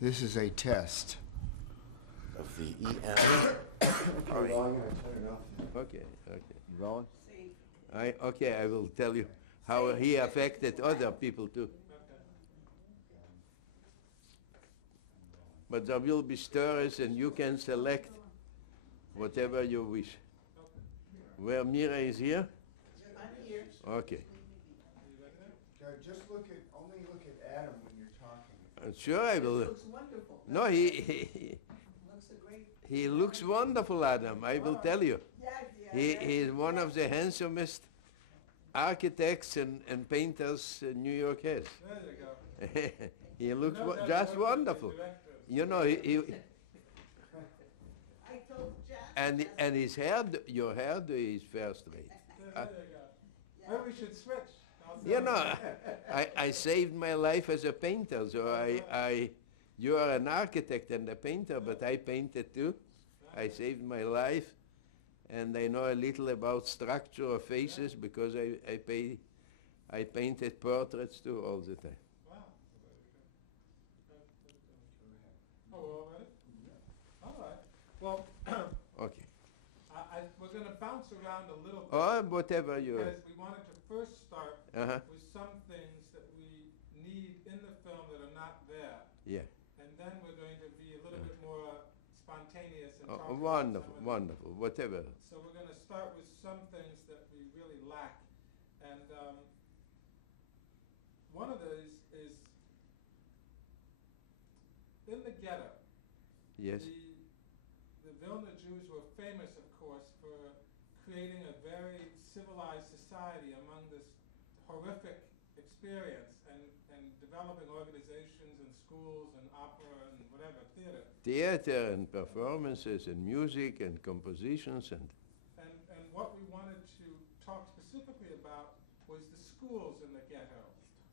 This is a test. Of the EM. I'm going to turn it off. Okay, okay. You rolling? Okay, I will tell you how he affected other people too. But there will be stories and you can select whatever you wish. Where Mira is here? I'm here. Okay. Just only look at Adam when you're talking. Sure I will. It looks wonderful. No, Looks a great. he looks wonderful, Adam, I will tell you. Yeah. He is one of the handsomest architects and painters New York has. There you go. He looks just wonderful. You know, I told Jack. and his hair, your hairdo is first rate. There you go. Maybe we should switch. You know, I saved my life as a painter, so you are an architect and a painter, but I painted too. I saved my life, and I know a little about structure of faces because I painted portraits too all the time. Wow. Oh, we're all ready? All right. Well, Okay. we're going to bounce around a little bit. Or whatever you. Because we wanted to first start Uh-huh. with some things that we need in the film that are not there. Yeah. And then we're going to be a little bit more spontaneous and Oh, talk about wonderful, some of them. wonderful. Whatever. So we're going to start with some things that we really lack. And one of those is in the ghetto. Yes. The Vilna Jews were famous, of course, for creating a very civilized society among this horrific experience and developing organizations and schools and opera and whatever, theater. Theater and performances and music and compositions and. And what we wanted to talk specifically about was the schools in the ghetto,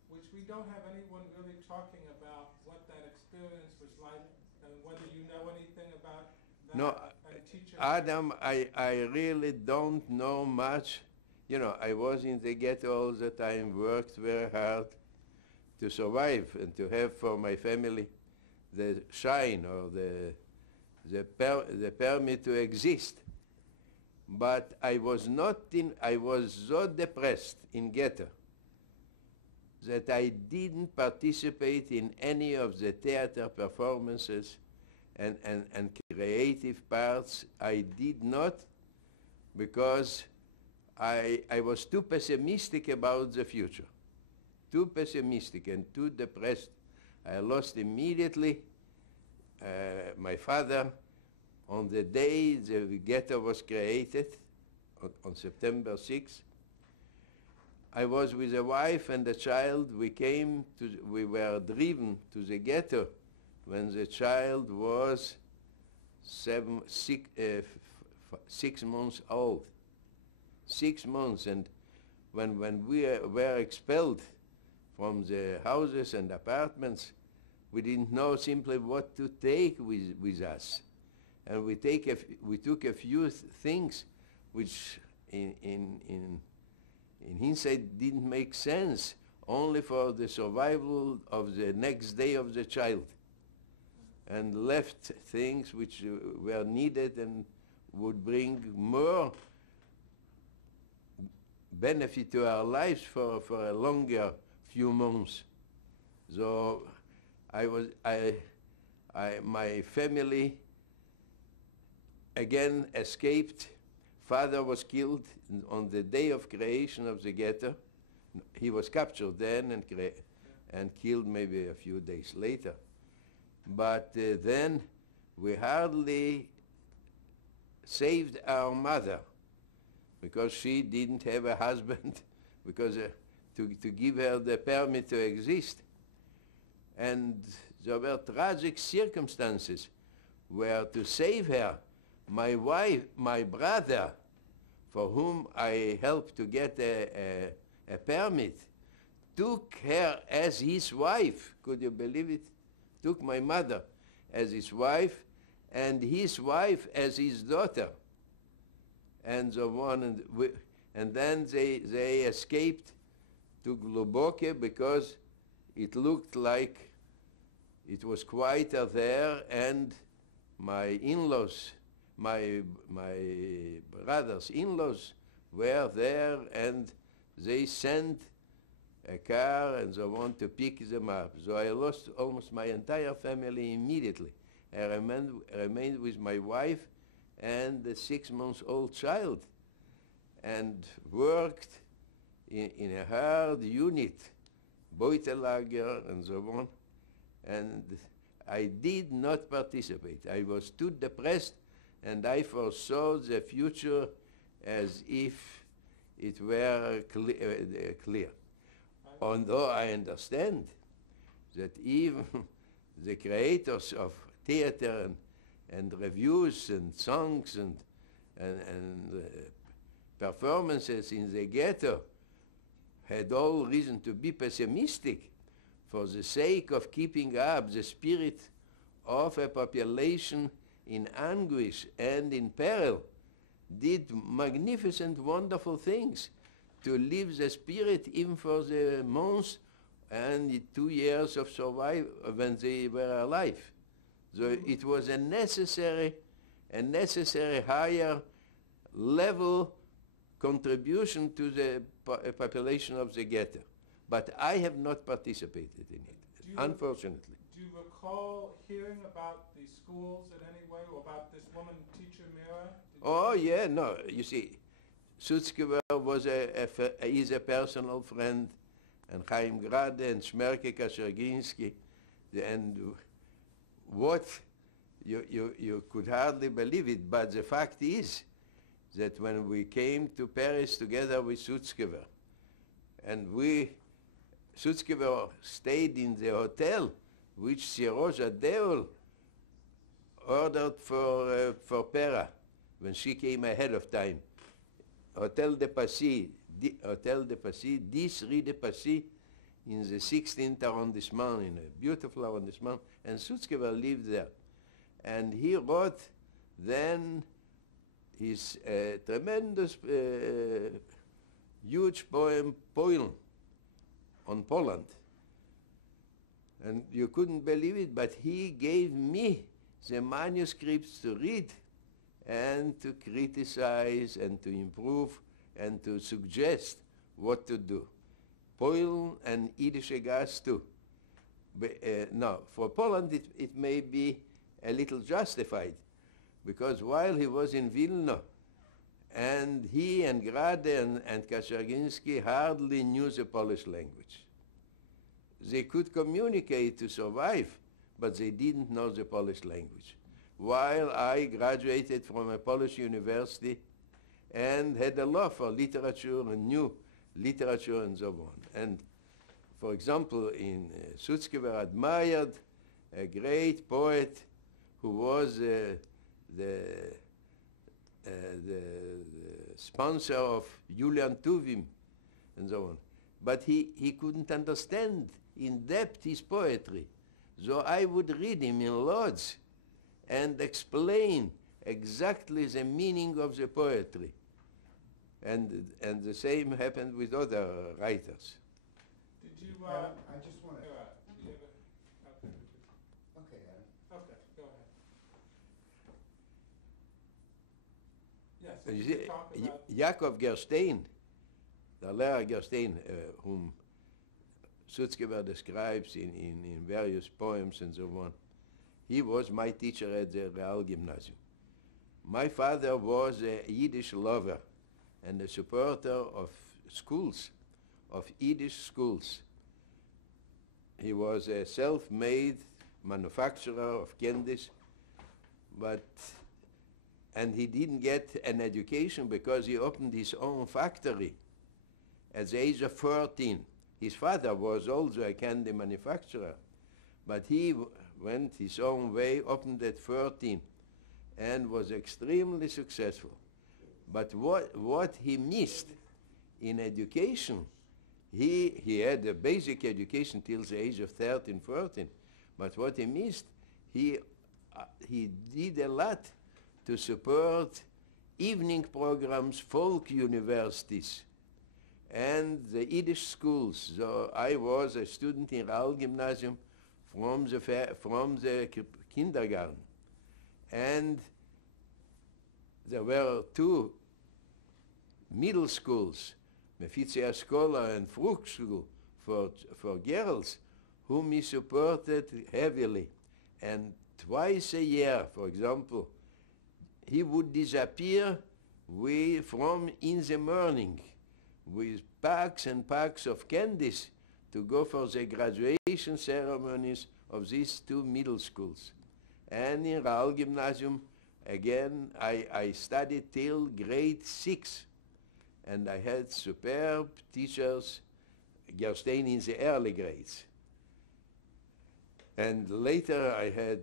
which we don't have anyone really talking about what that experience was like and whether you know anything about that. No, and teaching. Adam, I really don't know much. You know, I was in the ghetto all the time, worked very hard to survive and to have for my family the shine or the permit to exist. But I was so depressed in ghetto that I didn't participate in any of the theater performances and creative parts. I did not, because I was too pessimistic about the future. Too pessimistic and too depressed. I lost immediately my father on the day the ghetto was created, on September 6th. I was with a wife and a child. We were driven to the ghetto when the child was 6 months old. 6 months, and when we were expelled from the houses and apartments, we didn't know simply what to take with us. And we took a few things which in hindsight didn't make sense, only for the survival of the next day of the child, and left things which were needed and would bring more benefit to our lives for a longer few months. So my family again escaped. Father was killed on the day of creation of the ghetto. He was captured then and killed maybe a few days later. But then we hardly saved our mother, because she didn't have a husband, because to give her the permit to exist. And there were tragic circumstances where, to save her, my wife, my brother, for whom I helped to get a permit, took her as his wife. Could you believe it? Took my mother as his wife and his wife as his daughter. And so on, and then they escaped to Globoke because it looked like it was quieter there, and my in-laws, my brother's in-laws were there, and they sent a car and so on to pick them up. So I lost almost my entire family immediately. I remained with my wife and the 6-month-old child, and worked in a hard unit, Beutelager and so on, and I did not participate. I was too depressed, and I foresaw the future as if it were clear. Although I understand that even the creators of theater and reviews and songs and performances in the ghetto had all reason to be pessimistic for the sake of keeping up the spirit of a population in anguish and in peril, did magnificent, wonderful things to live the spirit even for the months and the 2 years of survival when they were alive. So it was a necessary higher level contribution to the population of the ghetto. But I have not participated in it, unfortunately. Do you recall hearing about the schools in any way, or about this woman, teacher Mira? Oh, yeah, no. You see, Sutzkever is a personal friend, and Chaim Grade and Shmerke Kasherginsky, and what, you could hardly believe it, but the fact is that when we came to Paris together with Sutzkever, and Sutzkever stayed in the hotel which Siroja Deol ordered for Pera when she came ahead of time. Hotel de Passy, 10 Rue de Passy, in the 16th arrondissement, in a beautiful arrondissement, and Sutzkever lived there. And he wrote then his tremendous, huge poem, on Poland. And you couldn't believe it, but he gave me the manuscripts to read and to criticize and to improve and to suggest what to do. Poland and Yiddish Gas too. Now, for Poland it may be a little justified, because while he was in Vilna, and he and Grade and Kasherginsky hardly knew the Polish language. They could communicate to survive, but they didn't know the Polish language. While I graduated from a Polish university and had a love for literature and knew literature and so on. And for example, in Sutzkever admired a great poet who was the sponsor of Julian Tuvim and so on. But he couldn't understand in depth his poetry. So I would read him in Lodz and explain exactly the meaning of the poetry. And the same happened with other writers. Did you, Adam, I just want to. do you have a, okay. Okay, Adam. Okay, go ahead. Yes, so You you see, talk about, Jakob Gerstein, the Lehrer Gerstein, whom Sutzkever describes in various poems and so on, he was my teacher at the Real Gymnasium. My father was a Yiddish lover and a supporter of schools, of Yiddish schools. He was a self-made manufacturer of candies, and he didn't get an education because he opened his own factory at the age of 14. His father was also a candy manufacturer, but he went his own way, opened at 14, and was extremely successful. But what he missed in education, he had a basic education till the age of 13, 14, but what he missed, he did a lot to support evening programs, folk universities, and the Yiddish schools. So I was a student in Real Gymnasium from the kindergarten. And there were two middle schools, Mefizia Schola and Fruchtschule for girls, whom he supported heavily. And twice a year, for example, he would disappear from in the morning with packs and packs of candies to go for the graduation ceremonies of these two middle schools. And in Real Gymnasium, again, I studied till grade 6. And I had superb teachers, Gerstein in the early grades. And later I had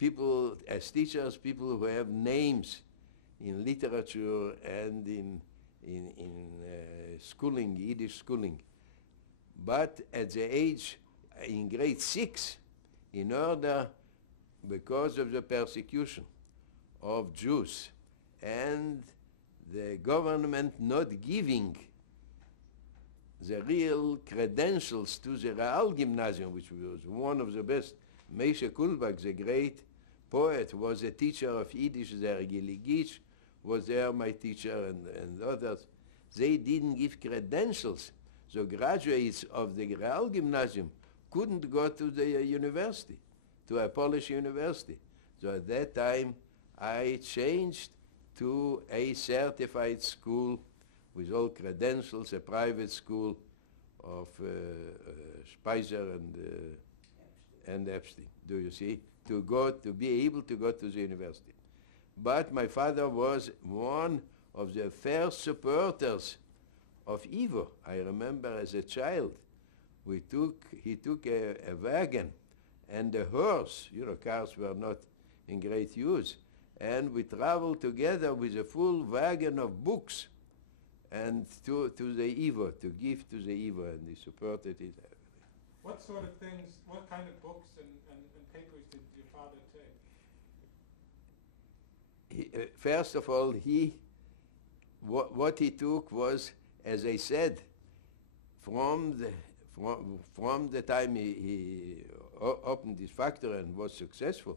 people as teachers, people who have names in literature and in schooling, Yiddish schooling. But at the age, in grade 6, in order, because of the persecution of Jews and the government not giving the real credentials to the Real Gymnasium, which was one of the best. Meishe Kulbach, the great poet, was a teacher of Yiddish. Zergili Gitsch was there, my teacher, and others. They didn't give credentials. So graduates of the Real Gymnasium couldn't go to the university, to a Polish university. So at that time, I changed to a certified school with all credentials, a private school of Speiser and Epstein. Do you see? To be able to go to the university. But my father was one of the first supporters of Ivo. I remember as a child, he took a wagon and a horse. You know, cars were not in great use. And we traveled together with a full wagon of books and to the Ivo, to give to the Ivo, and he supported it. What sort of things, what kind of books and papers did your father take? First of all, what he took was, as I said, from the time he opened his factory and was successful,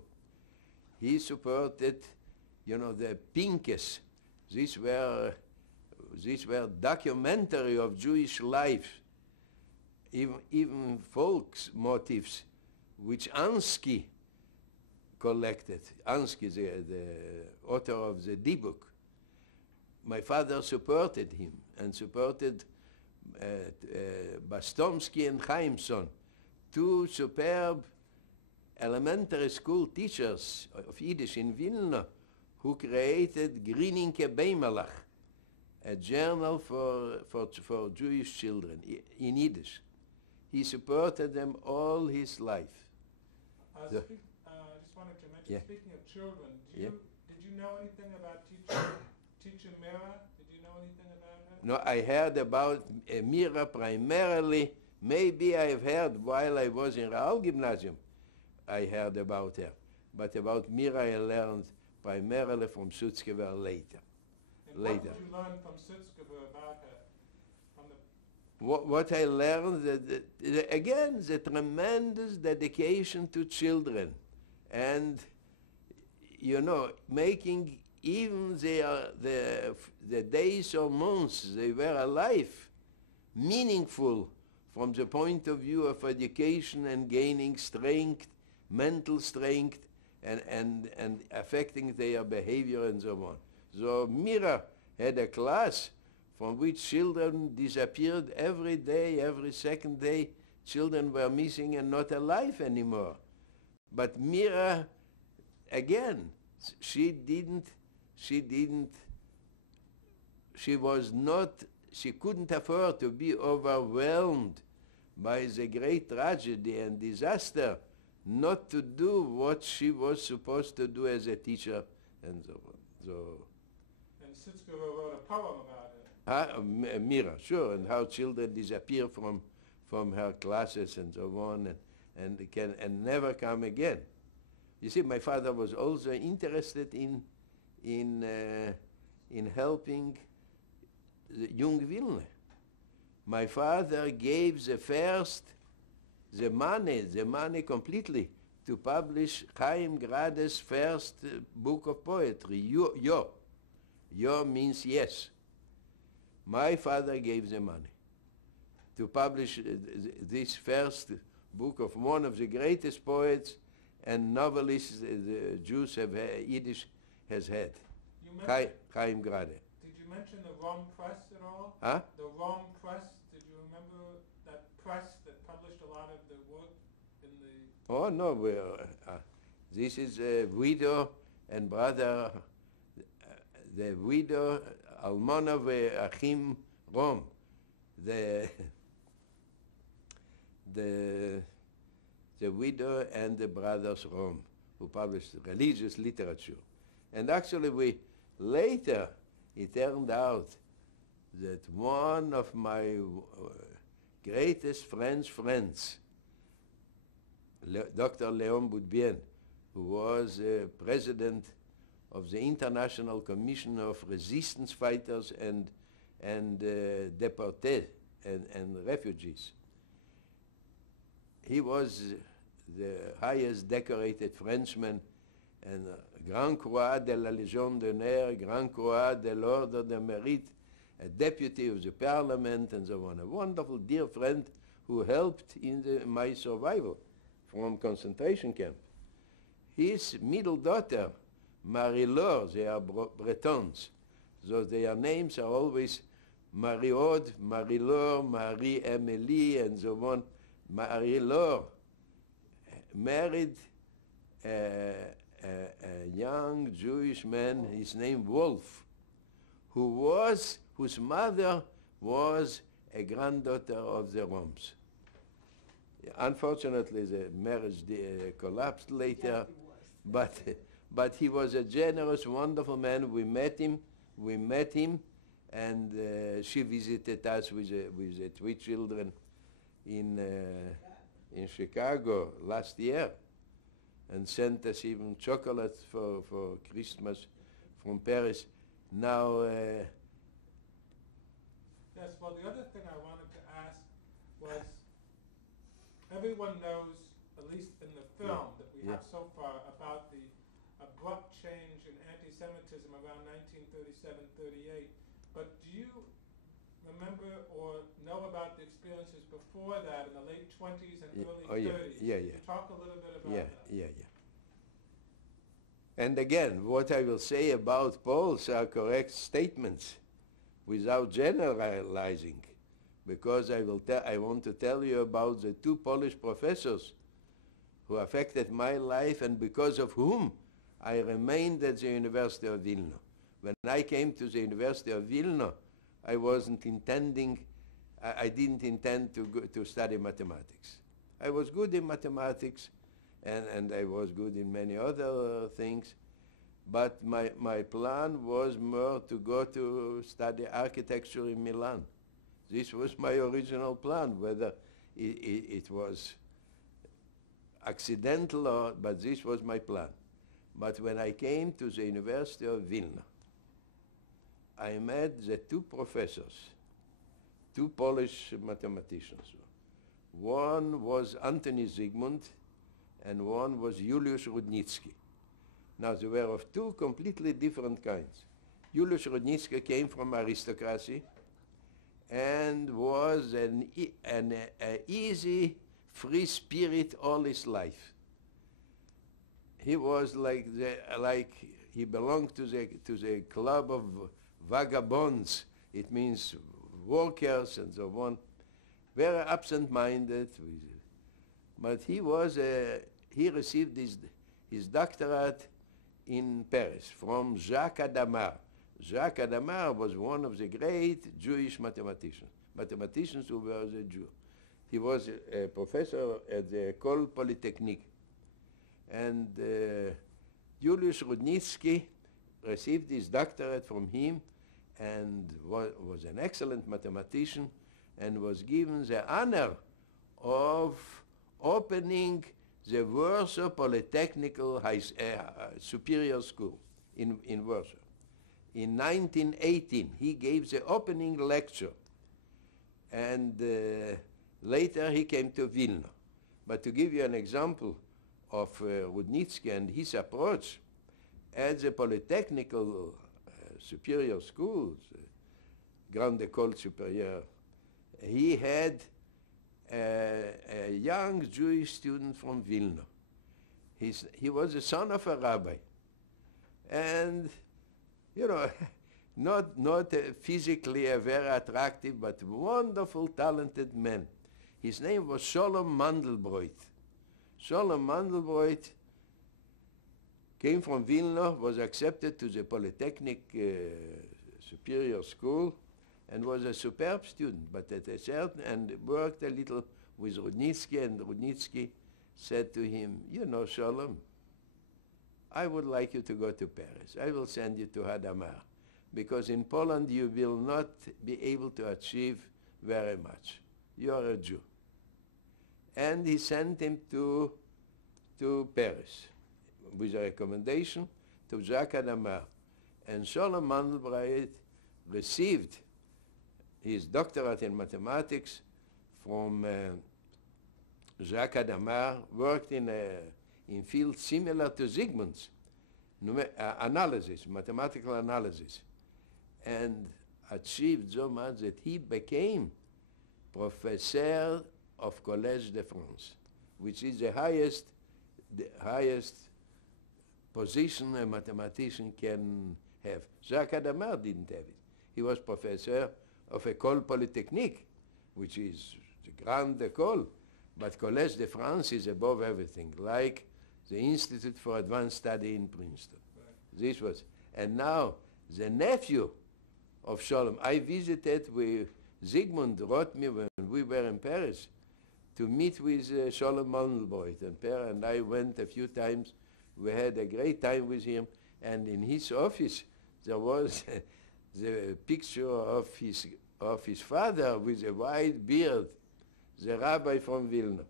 he supported, you know, the Pinkes. These were documentary of Jewish life, even folks motifs, which Ansky collected. Ansky, the author of the D-Book. My father supported him and supported Bastomsky and Chaimson, two superb elementary school teachers of Yiddish in Vilna, who created Grieninke Beimelach, a journal for Jewish children in Yiddish. He supported them all his life. I just wanted to mention, speaking of children, did you know anything about teacher Mira? Did you know anything about her? No, I heard about Mira primarily. Maybe I have heard while I was in Real Gymnasium, I heard about her. But about Mira I learned primarily from Sutzkever later. And what did you learn from Sutzkever about her? What I learned, again, the tremendous dedication to children. And, you know, making even the days or months they were alive meaningful from the point of view of education and gaining strength, mental strength, and affecting their behavior and so on. So Mira had a class from which children disappeared every day, every second day. Children were missing and not alive anymore. But Mira, again, she couldn't afford to be overwhelmed by the great tragedy and disaster, not to do what she was supposed to do as a teacher and so on. And Sutzkever wrote a poem about it. Mira, sure, and how children disappear from her classes and so on, and never come again. You see, my father was also interested in helping the young Vilna. My father gave the money completely to publish Chaim Grade's first book of poetry, Yo. Yo means yes. My father gave the money to publish this first book of one of the greatest poets and novelists the Jews Yiddish has had, Chaim Grade. Did you mention the Rom Press at all? Huh? The Rom Press, did you remember that press that published a lot of the work in the... Oh, no, this is a widow and brother, the widow, Almona ve'achim Rom, the widow and the brothers Rom, who published religious literature. And actually, later, it turned out that one of my greatest friends, Dr. Leon Boudbien, who was president of the International Commission of Resistance Fighters and deportees and refugees. He was the highest decorated Frenchman and Grand Croix de la Légion d'honneur, Grand Croix de l'Ordre de Mérite, a deputy of the parliament and so on. A wonderful dear friend who helped in my survival from concentration camp. His middle daughter, Marie-Laure, they are Bretons, so their names are always Marie-Aude, Marie-Laure, Marie-Émilie, and so on. Marie-Laure married a young Jewish man, his name Wolf, whose mother was a granddaughter of the Roms. Unfortunately, the marriage collapsed later, but he was a generous, wonderful man. We met him, and she visited us with the 3 children in Chicago last year, and sent us even chocolate for Christmas from Paris. Now, yes, well, the other thing I wanted to ask was, everyone knows, at least in the film that we have so far, about the abrupt change in anti-Semitism around 1937-38. But do you remember or know about the experiences before that in the late 20s and early 30s? Yeah. Talk a little bit about that. Yeah. And again, what I will say about Poles are correct statements without generalizing, because I want to tell you about the 2 Polish professors who affected my life and because of whom I remained at the University of Vilna. When I came to the University of Vilna, I didn't intend to study mathematics. I was good in mathematics, and I was good in many other things, but my plan was more to go to study architecture in Milan. This was my original plan, whether it was accidental but this was my plan. But when I came to the University of Vilna, I met the 2 professors, 2 Polish mathematicians. One was Antoni Zygmunt, and one was Juliusz Rudnicki. Now, they were of 2 completely different kinds. Juliusz Rudnicki came from aristocracy and was an easy, free spirit all his life. He was like he belonged to the club of vagabonds. It means workers and so on. Very absent-minded, but he received his doctorate in Paris from Jacques Adamar. Jacques Adamar was one of the great Jewish mathematicians who was a Jew. He was a professor at the École Polytechnique. And Juliusz Rudnicki received his doctorate from him and was an excellent mathematician and was given the honor of opening the Wirszup Polytechnical Superior School in Wirszup. In 1918, he gave the opening lecture, And later he came to Vilna. But to give you an example of Rudnitsky and his approach, at the Polytechnical superior schools, Grande École Supérieure, he had a young Jewish student from Vilna. He was the son of a rabbi. And, you know, not physically a very attractive, but wonderful, talented man. His name was Sholem Mandelbrot. Sholem Mandelbrot came from Vilna, was accepted to the Polytechnic Superior School, and was a superb student, but at a certain, and worked a little with Rudnitsky, and Rudnitsky said to him, you know, Sholem, I would like you to go to Paris. I will send you to Hadamar, because in Poland you will not be able to achieve very much. You are a Jew. And he sent him to Paris with a recommendation to Jacques Hadamar. And Sholem Mandelbrot received his doctorate in mathematics from Jacques Hadamar, worked in fields similar to Zygmunt's, analysis, mathematical analysis, and achieved so much that he became professor of Collège de France, which is the highest position a mathematician can have. Jacques Hadamar didn't have it. He was professor of École Polytechnique, which is the Grande École, but Collège de France is above everything, like the Institute for Advanced Study in Princeton. Right. This was, and now the nephew of Sholem, I visited with Zygmunt wrote me when we were in Paris to meet with Sholem Mandelbrot, and I went a few times. We had a great time with him, and in his office there was the picture of his father with a white beard, the rabbi from Vilna.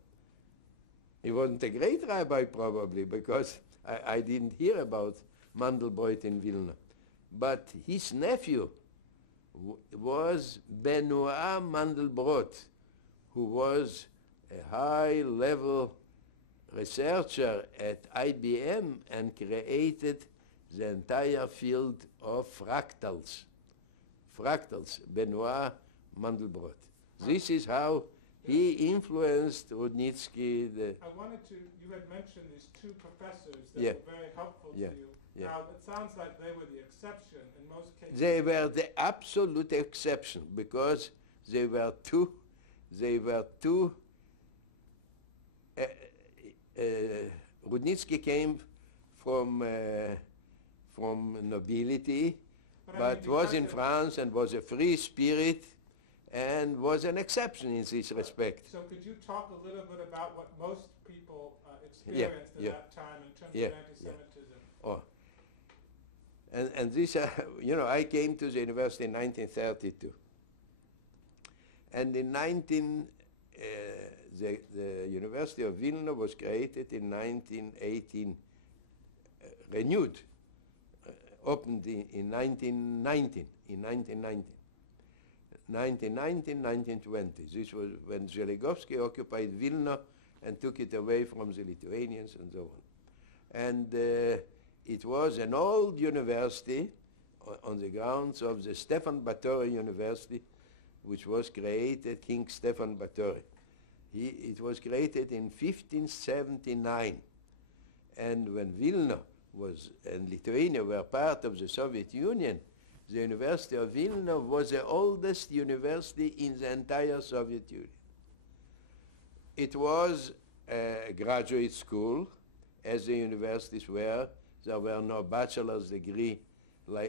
He wasn't a great rabbi probably, because I didn't hear about Mandelbrot in Vilna. But his nephew was Benoit Mandelbrot, who was a high-level researcher at IBM and created the entire field of fractals. Fractals, Benoit Mandelbrot. This is how he influenced Rudnitsky. I wanted to, you had mentioned these two professors that Yeah. were very helpful Yeah. to you. Yeah. Now, it sounds like they were the exception in most cases. They were the absolute exception, because they were two Rudnitsky came from nobility, but was in France and was a free spirit and was an exception in this respect. So could you talk a little bit about what most people experienced at that time in terms of anti-Semitism? Oh. And this, you know, I came to the university in 1932. And in the University of Vilna was created in 1918, renewed, opened in 1919, 1920. This was when Zeligovsky occupied Vilna and took it away from the Lithuanians and so on. And it was an old university on the grounds of the Stefan Batory University, which was created, King Stefan Batory. It was created in 1579. And when Vilna and Lithuania were part of the Soviet Union, the University of Vilna was the oldest university in the entire Soviet Union. It was a graduate school, as the universities were. There were no bachelor's degree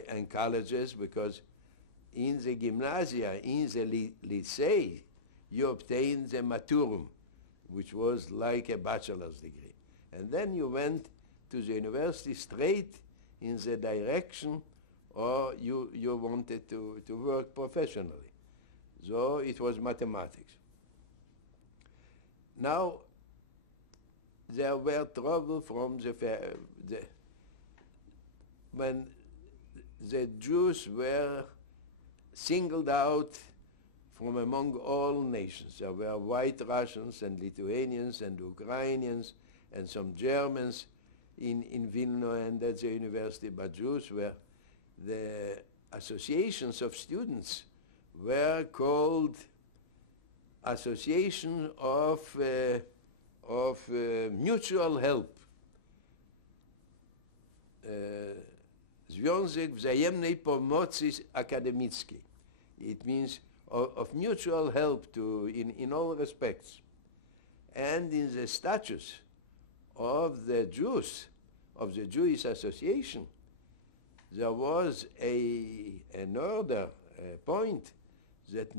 and colleges, because in the gymnasia, in the lycée, you obtained the maturum, which was like a bachelor's degree. And then you went to the university straight in the direction, or you wanted to work professionally. So it was mathematics. Now, there were trouble from when the Jews were singled out from among all nations. There were white Russians and Lithuanians and Ukrainians and some Germans in Vilna and at the university, but Jews were. The associations of students were called Association of Mutual Help. Związek Wzajemnej Pomocy Akademickiej. It means of mutual help in all respects. And in the statutes of the Jews, of the Jewish Association, there was an order, a point, that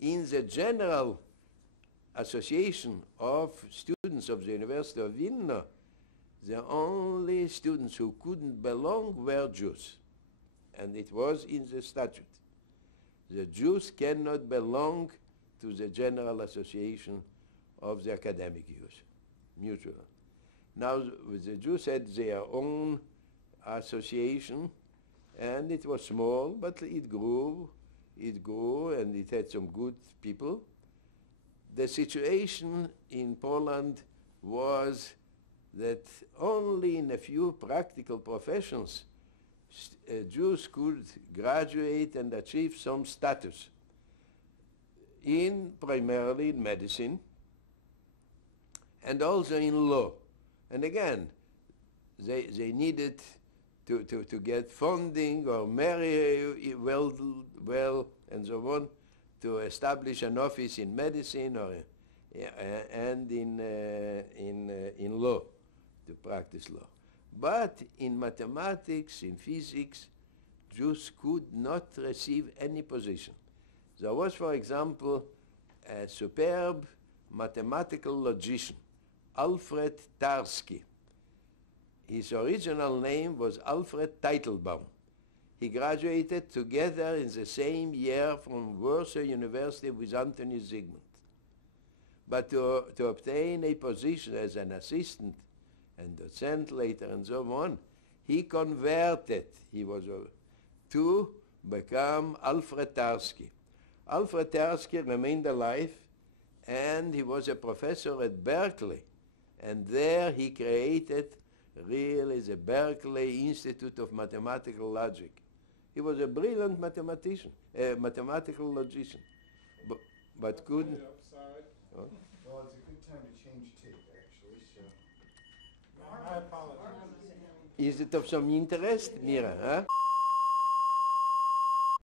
in the general association of students of the University of Vilna, the only students who couldn't belong were Jews. And it was in the statute. The Jews cannot belong to the general association of the academic Jews, mutual. Now the Jews had their own association, and it was small, but it grew, and it had some good people. The situation in Poland was that only in a few practical professions Jews could graduate and achieve some status, primarily in medicine and also in law. And again, they needed to get funding or marry well and so on to establish an office in medicine or and in law, to practice law. But in mathematics, in physics, Jews could not receive any position. There was, for example, a superb mathematical logician, Alfred Tarski. His original name was Alfred Teitelbaum. He graduated together in the same year from Warsaw University with Anthony Zygmunt. But to obtain a position as an assistant and docent later and so on, he converted, to become Alfred Tarski. Alfred Tarski remained alive, and he was a professor at Berkeley. And there he created really the Berkeley Institute of Mathematical Logic. He was a brilliant mathematician, a mathematical logician, but couldn't. Well, it's a good time to change tape, actually, so. I apologize. Is it of some interest, Mira? Huh?